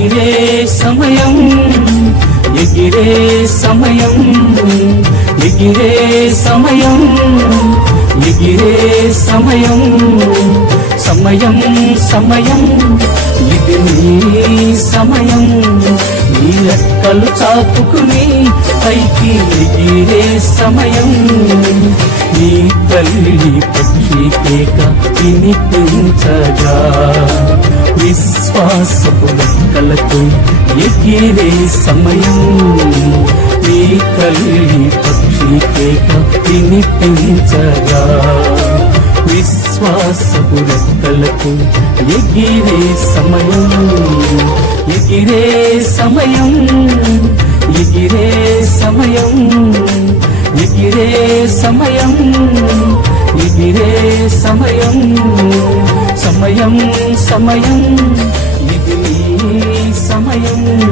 ఎగిరే సమయం ఎగిరే సమయం ఎగిరే సమయం ఎగిరే సమయం సమయం సమయం ఇది నీ సమయం నీ రెక్కలు చాపుకుని పైకి ఎగిరే సమయం నీ తల్లి పక్షి కేక వినిపించగా విశ్వాసపు రెక్కలతో ఎగిరే సమయం నీ తల్లి పక్షి కేక వినిపించగా విశ్వాసపు రెక్కలకు ఎగిరే సమయం ఎగిరే సమయం ఎగిరే సమయం ఎగిరే సమయం ఎగిరే సమయం సమయం సమయం